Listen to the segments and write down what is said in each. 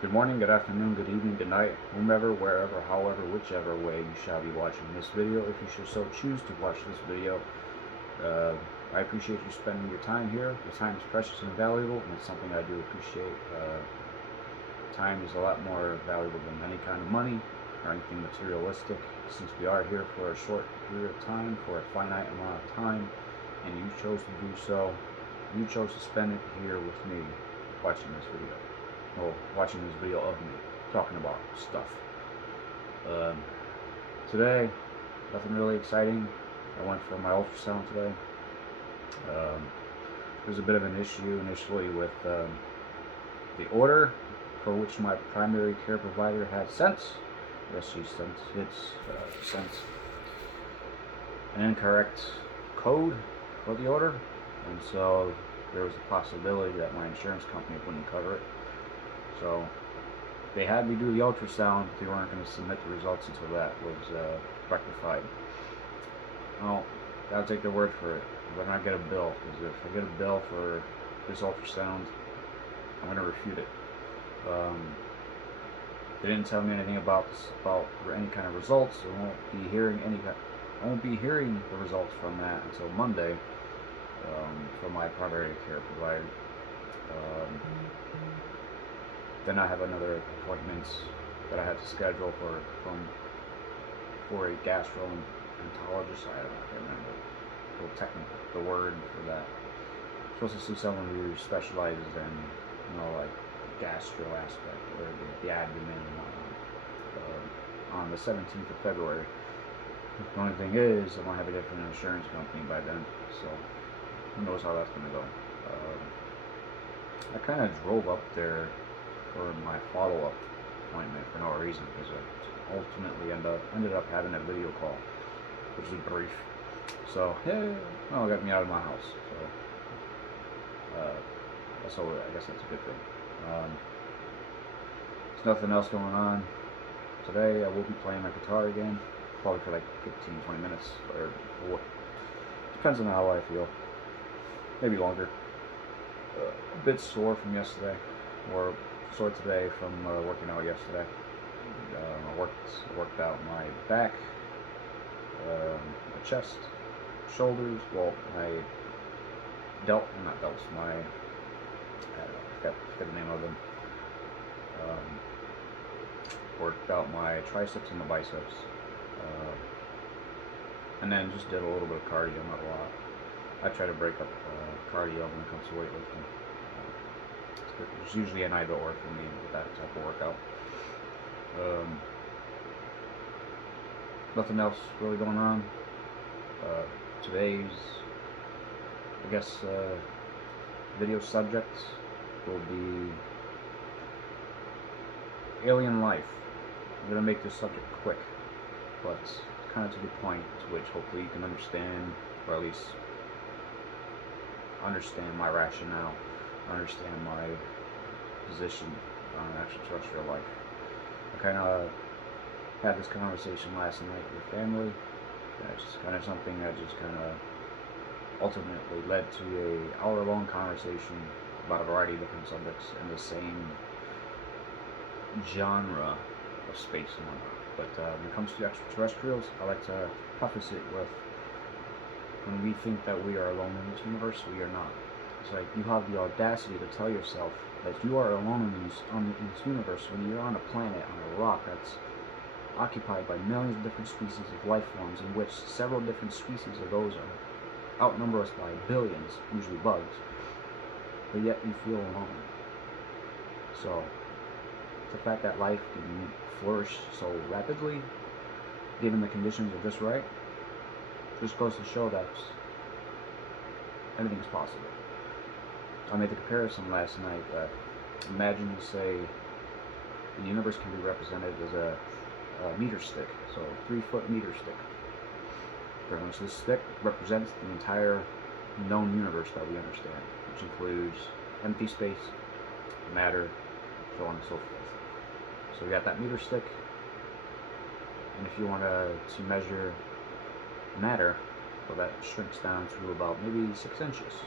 Good morning, good afternoon, good evening, good night, whomever, wherever, however, whichever way you shall be watching this video. If you should so choose to watch this video, I appreciate you spending your time here. Your time is precious and valuable, and it's something I do appreciate. Time is a lot more valuable than any kind of money or anything materialistic, since we are here for a short period of time, for a finite amount of time, and you chose to do so. You chose to spend it here with me watching this video. Well, watching this video of me talking about stuff. Today, nothing really exciting. I went for my ultrasound today. There's a bit of an issue initially with the order for which my primary care provider had sent. Yes, she sent an incorrect code for the order, and so there was a possibility that my insurance company wouldn't cover it. So they had me do the ultrasound, but they weren't going to submit the results until that was rectified. Well, I'll take their word for it. I better not get a bill, because if I get a bill for this ultrasound, I'm going to refute it. They didn't tell me anything about any kind of results. I won't be hearing the results from that until Monday from my primary care provider. Then I have another appointment that I have to schedule for a gastroenterologist. I can't remember the word for that. I'm supposed to see someone who specializes in, like gastro aspect or the abdomen on the 17th of February. The only thing is, I won't have a different insurance company by then, so who knows how that's going to go. I kind of drove up there for my follow-up appointment for no reason, because I ultimately ended up having a video call, which was brief. So yeah, well, it got me out of my house. So I guess that's a good thing. There's nothing else going on today. I will be playing my guitar again, probably for like 15-20 minutes, or what. Depends on how I feel. Maybe longer. A bit sore from yesterday, or sore today from working out yesterday. I worked out my back, my chest, shoulders. Well, my I forgot the name of them. Worked out my triceps and the biceps, and then just did a little bit of cardio, not a lot. I try to break up cardio when it comes to weightlifting. There's usually an either or for me with that type of workout. Nothing else really going on. Today's, I guess, video subject will be alien life. I'm going to make this subject quick, but kind of to the point, to which hopefully you can understand, or at least understand my rationale, understand my position on extraterrestrial life. I kind of had this conversation last night with family. It's just kind of something that just kind of ultimately led to a hour-long conversation about a variety of different subjects in the same genre of space and whatnot. But when it comes to extraterrestrials, I like to preface it with, when we think that we are alone in this universe, we are not. It's like you have the audacity to tell yourself that you are alone in this universe when you're on a planet, on a rock that's occupied by millions of different species of life forms, in which several different species of those outnumber us by billions, usually bugs, but yet you feel alone. So the fact that life can flourish so rapidly, given the conditions are just right, just goes to show that anything's possible. I made the comparison last night that imagine, say, the universe can be represented as a meter stick, so a 3-foot meter stick. Pretty much this stick represents the entire known universe that we understand, which includes empty space, matter, so on and so forth. So we got that meter stick, and if you want to measure matter, well, that shrinks down to about maybe 6 inches.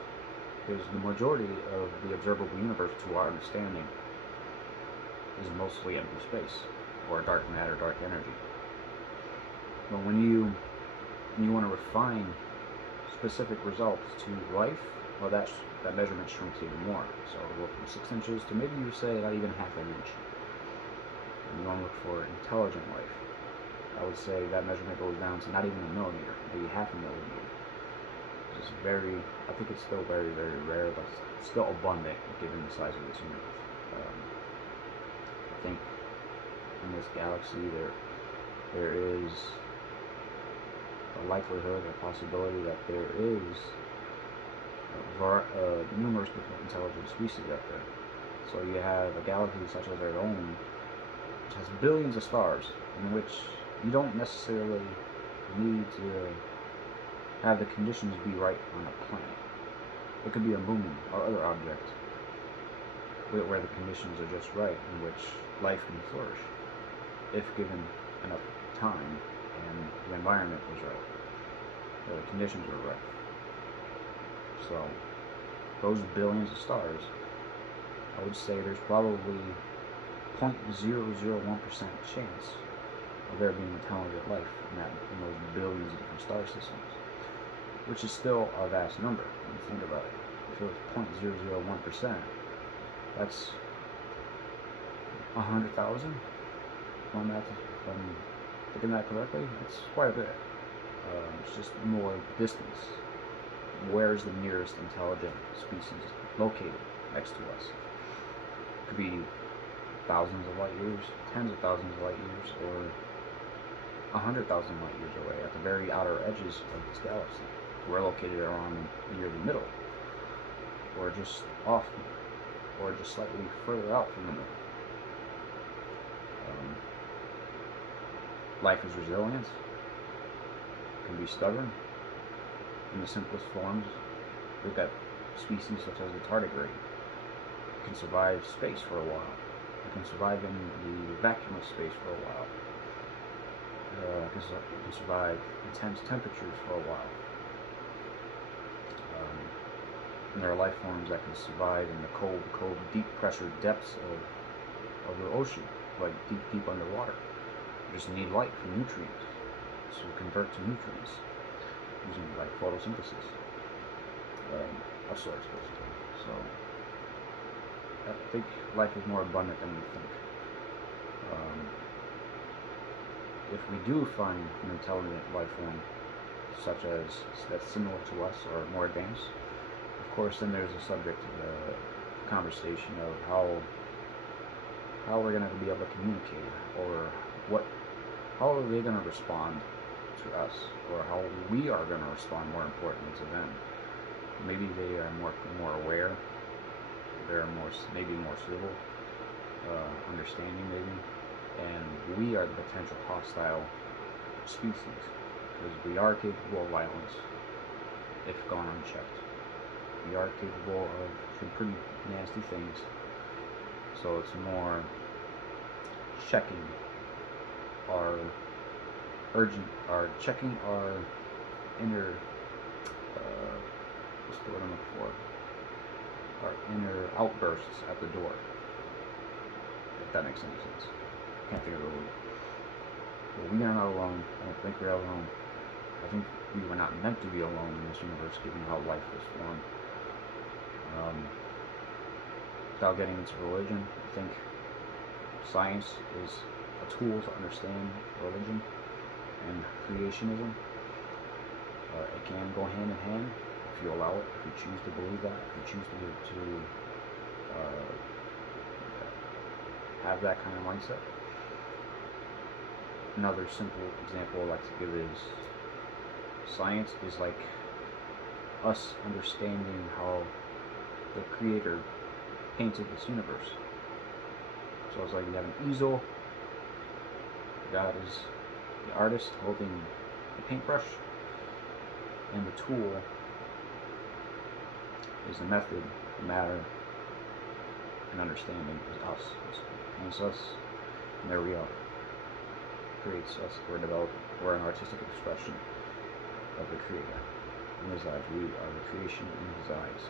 Because the majority of the observable universe, to our understanding, is mostly empty space, or dark matter, dark energy. But when you want to refine specific results to life, well, that measurement shrinks even more. So it'll go from 6 inches to maybe you say not even half an inch. And you want to look for intelligent life. I would say that measurement goes down to not even a millimeter, maybe half a millimeter. It's very, I think it's still very, very rare, but it's still abundant given the size of this universe. I think in this galaxy there is a likelihood, a possibility that there is numerous different intelligent species out there. So you have a galaxy such as our own, which has billions of stars, in which you don't necessarily need to have the conditions be right on a planet. It could be a moon or other object where the conditions are just right, in which life can flourish, if given enough time and the environment was right, the conditions were right. So those billions of stars, I would say there's probably 0.001% chance of there being intelligent life in those billions of different star systems, which is still a vast number when you think about it. If it was 0.001%, that's 100,000. If I'm thinking that correctly, it's quite a bit. It's just more distance. Where's the nearest intelligent species located next to us? It could be thousands of light years, tens of thousands of light years, or 100,000 light years away at the very outer edges of this galaxy. We're located around near the middle, or just off, or just slightly further out from the middle. Life is resilient, can be stubborn. In the simplest forms, we've got species such as the tardigrade. It can survive space for a while. It can survive in the vacuum of space for a while. It can survive intense temperatures for a while. And there are life forms that can survive in the cold, deep pressure depths of the ocean, like deep underwater. You just need light for nutrients to convert to nutrients using like photosynthesis of sorts, basically. So I think life is more abundant than we think. If we do find an intelligent life form such as that's similar to us or more advanced, of course, then there's a subject of conversation of how we're going to be able to communicate, or how are they going to respond to us, or how we are going to respond, more importantly, to them. Maybe they are more aware, they're maybe more civil, understanding maybe, and we are the potential hostile species, because we are capable of violence if gone unchecked. We are capable of some pretty nasty things, so it's more checking our inner, what's the word I'm looking for? Our inner outbursts at the door. If that makes any sense. Can't think of the word. But we are not alone. I don't think we're alone. I think we were not meant to be alone in this universe, given how life was formed. Without getting into religion, I think science is a tool to understand religion and creationism. It can go hand in hand if you allow it, if you choose to believe that, if you choose to have that kind of mindset. Another simple example I like to give is science is like us understanding how the Creator painted this universe. So it's like we have an easel, God is the artist holding the paintbrush, and the tool is the method, the matter, and understanding is us. It paints us, and there we are. Creates us, we're an artistic expression of the Creator. In His eyes, we are the creation in His eyes,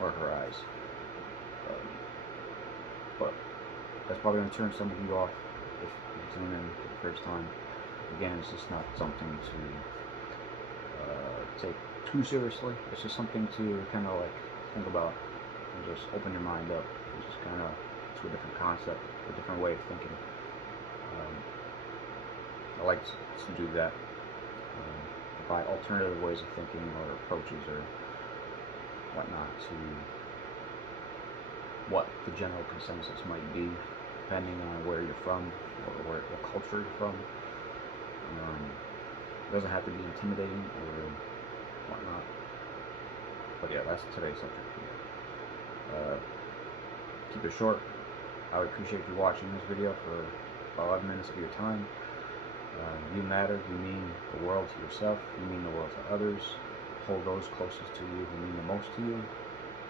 or her eyes. But that's probably going to turn some of you off if you tune in for the first time. Again, it's just not something to take too seriously. It's just something to kind of like think about and just open your mind up. It's just kind of to a different concept, a different way of thinking. I like to do that by alternative ways of thinking or approaches or whatnot to what the general consensus might be, depending on where you're from or what culture you're from. It doesn't have to be intimidating or whatnot. But yeah, that's today's subject. Keep it short. I would appreciate you watching this video for about 11 minutes of your time. You matter. You mean the world to yourself. You mean the world to others. Hold those closest to you who mean the most to you.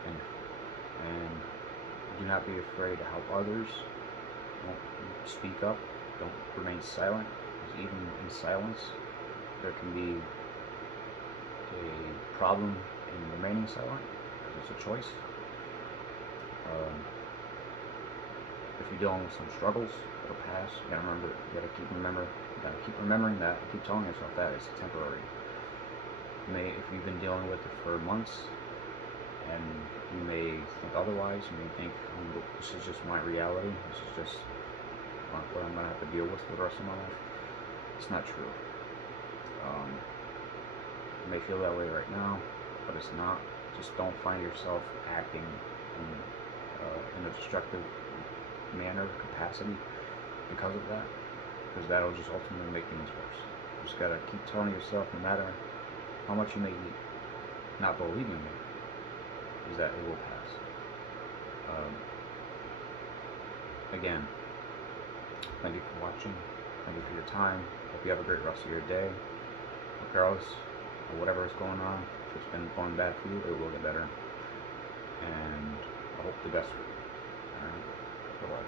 And do not be afraid to help others. Don't speak up. Don't remain silent. Because even in silence, there can be a problem in remaining silent. Because it's a choice. If you're dealing with some struggles, it'll pass. You gotta keep remembering that. Keep telling yourself that it's temporary. If you've been dealing with it for months, and you may think otherwise, you may think, oh, this is just my reality. This is just what I'm gonna have to deal with for the rest of my life. It's not true. You may feel that way right now, but it's not. Just don't find yourself acting in a destructive manner, capacity because of that, because that'll just ultimately make things worse. You just gotta keep telling yourself, no matter how much you may not believe in it, is that it will pass. Again, thank you for watching. Thank you for your time. Hope you have a great rest of your day. Regardless of whatever is going on, if it's been going bad for you, it will get better. And I hope the best for you. Alright? Bye-bye.